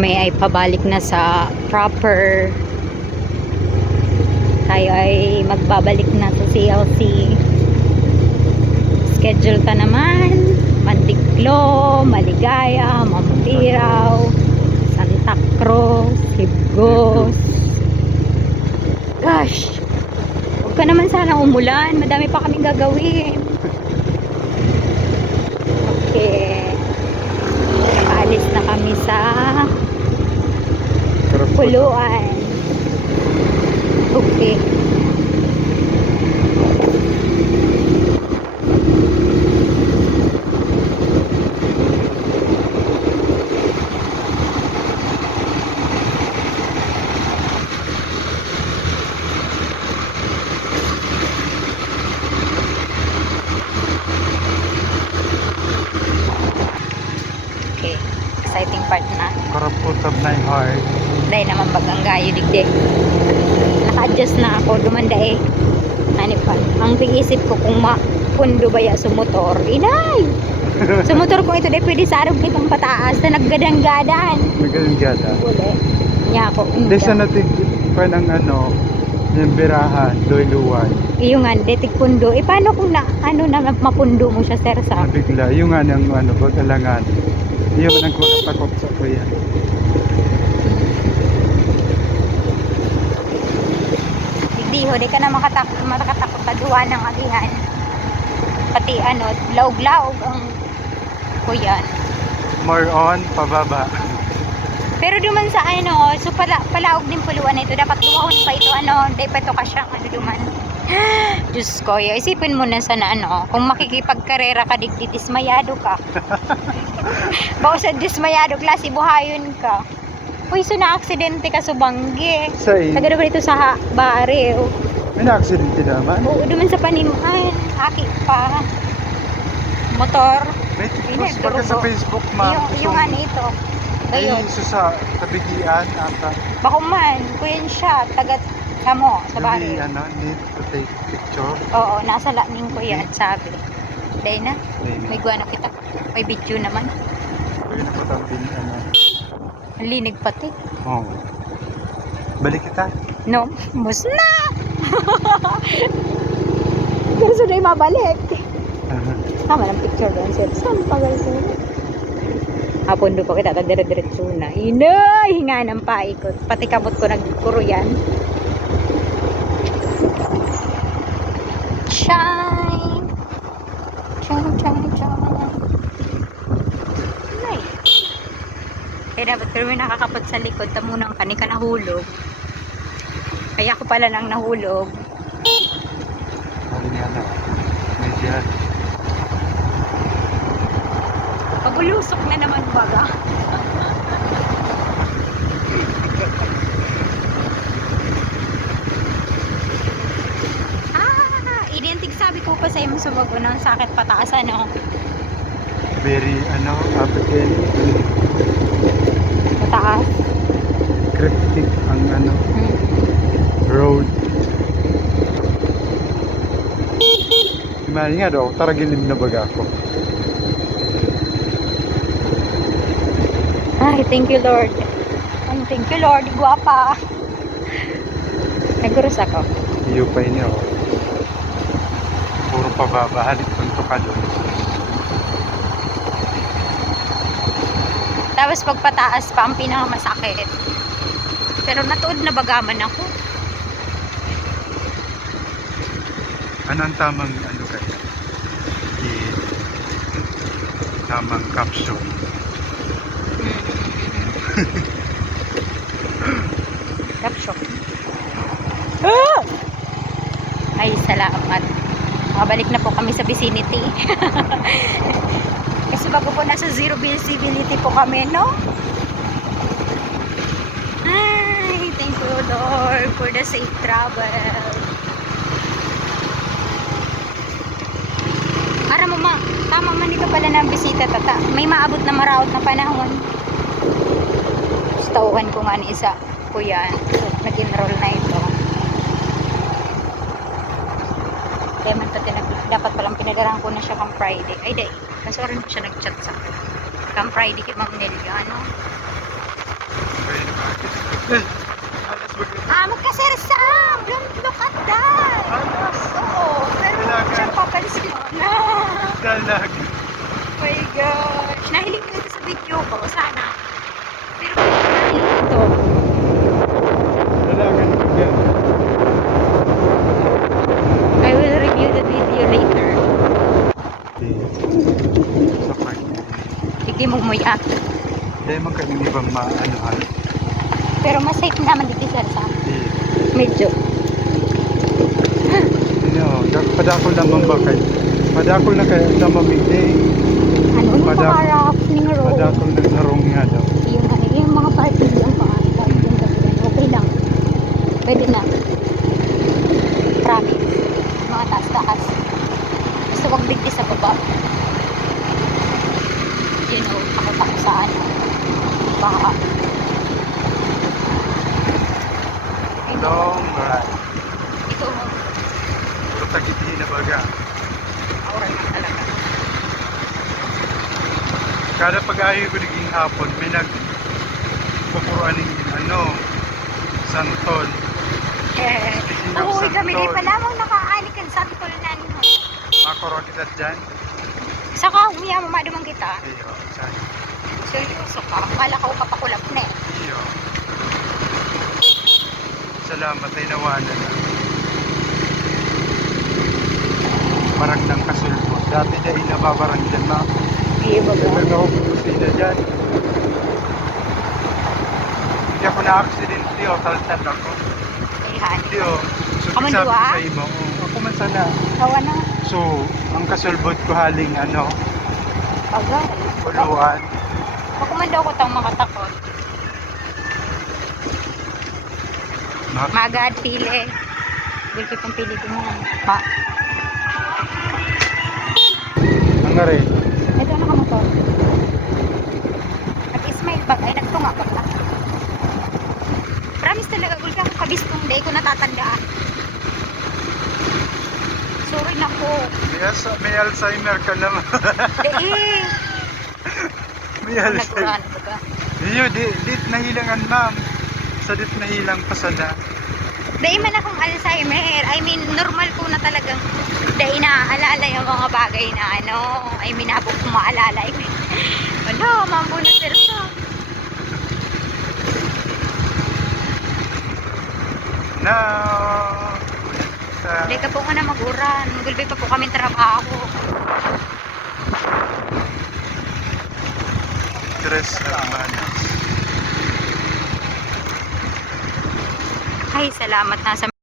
kami ay pabalik na sa proper. Tayo ay magbabalik na sa CLC. Schedule ta naman. Mantiklo, Maligaya, Mampiraw, Santa Cruz, Hibgos. Gosh! Huwag ka naman sana umulan. Madami pa kaming gagawin. Okay. Nakaalis na kami sa Puluan. Okay. Okay. Exciting part na. Karaputab na yung heart. Dahil naman bagang gayo digdig. Naka-adjust na ako. Dumanda eh. Ano pa? Ang pag-isip ko kung mapundo ba ya sa motor. Inay! Sa motor ko ito dahil pwede sa araw kitang pataas na naggadang-gadan. Nagkalinggada. Uli. Niya ako. Hindi sa natig pa ng ano, yung birahan, luy-luway. Yung nga, detik pundo. Eh, paano kung na, ano na mapundo mo siya, sir, sa... Nabigla. Yung nga ng ano, bagalangan. Yung nang takot sa kuya. Hindi ho, di ka na makatakot kaduwa ng agihan. Pati ano, laog-laog ang kuya. More on, pababa. Pero duman sa ano, so palaog din puluan na ito. Dapat duwahon pa ito, ano, dahil pa ito kasyang ano duman. Diyos ko, isipin mo na sana ano, kung makikipagkarera ka digdi, dismayado ka. Bako sa dismayado, klase buhayon ka. Uy, so na-aksidente ka subanggi. Sa Tagado dito sa barrio. may na-aksidente naman. Oo, duman sa paninuan, aki pa. Motor. May Hindi, tipos baka sa durugo. Facebook, ma'am. Yung ano ito. Gayon. Ay, sa tabigian, ata. Bako man, kuyan siya, tagat kamo sa May, barrio. ano, need to take picture. Oo, nasa laning ko yan, sabi. Dahil na, may May guwana kita. May video naman. Pwede na patambin, ano. Ang linig pati. Oo. Balik kita. No, mus na! Pero so na mabalik. Tama ng picture doon, sir. Saan pagal ko? Hapon doon pa kita, tagdira-diretso na. Inay! Hinga ng paikot. Pati kabot ko nagkuro yan. Shine! Shine, shine, shine. Ay. Kaya dapat pero may nakakapot sa likod. Tamunang ka, ka nahulog. Kaya ako pala nang nahulog. Ano nga na. May dyan. Pabulusok na naman baga. Identic sabi ko pa sa iyo sa bago ng sakit pataas ano. Very, ano, African. Mataas. Cryptic ang, ano, road. Imani nga daw, taragilim na baga ako. Ay, thank you Lord. Ay, thank you Lord. Guwapa. Nagurus ako. Iyo pa ini ako. Puro pababa, halit punto ka doon. Tapos pagpataas pa ang pinakamasakit. Pero natuod na bagaman ako. Ano ang tamang, ano kaya? Tamang capsule. Kapsok. Ah! Ay, salamat. Makabalik na po kami sa vicinity. Kasi bago po nasa zero visibility po kami, no? Ay, thank you Lord for the safe travel. Para mo tama man ito pala ng bisita tata. May maabot na maraot na panahon. Gusto tauhan ko nga ni isa. Kuya, nag-enroll na ito. Kaya man dapat palang pinadaran ko na siya kang Friday. Ay, day. Kasi oran siya nag-chat sa akin. Kang Friday kay Ma'am Nelia, ano? Alas ba kayo? Magkasersam! Don't look at that! Alas! Oo, pero Talaga? siya papansin mo na. Dalag. Oh my gosh. Nahiling ko ito sa video ko. Sana. Pero nahiling ito. Dalagan ko yan. I will review the video later. Sa park. Hindi mo muya. Hindi man kami ibang maanuhan. Pero mas safe naman dito sa Sersam. Medyo. Padakol naman ba kayo? Padakol na kayo sa mamigay. Ano yung Padak- paharap ng road? Padakol na narong nga daw. Yung mga parking lang pa. Okay lang. Pwede na. Promise. Mga taas-taas. Basta wag bigti sa baba. You know, pakita ko sa ano. Baka. Long ride. Ito. Puro tagiti na baga. Oray na talaga. Kada pag-ayo ko naging hapon, may nagpupuruan ng santol. Speaking of Uy, kami di santol, pa lamang nakaalik ang santol na nyo. makuro kita dyan. Saka umiya mo madumang kita. Iyo, saan? Seryoso ka. Akala ko papakulap na eh. Iyo. Salamat ay nawanan na. Parang ng kasulbo. Dati dahil nababarang dyan na. Iya ba Pero ako sila dyan. Hindi ako na-accident o taltan ako. Ayhan. Hindi o. So, Kaman sabi ko dua? sa imo, ako man sana. Kawa na. So, ang kasulbot ko haling Agay. puluan. Ako man daw ko tang makatakot. Magad pili. Gulpi pang pili ko mo. Ang nga rin. Ito na ka motor. Nag-smile bag ay nagtunga bag na. Promise talaga gulpi ako kabistong day ko natatandaan. Sorry na po. Yes, may Alzheimer ka naman. Dee. May Alzheimer. Naguraan ba ka? Iyo, di nahilangan ma'am. Sa dit nahilang pa sana. Dahil man akong Alzheimer, I mean, normal ko na talagang dahil naaalala yung mga bagay na I mean, habang kong maalala. I mean, mambo na sersa. No. Hindi ka po ko na mag-uran. Gulbi pa po kami trabaho. Tres hermanas. Ay, salamat na sa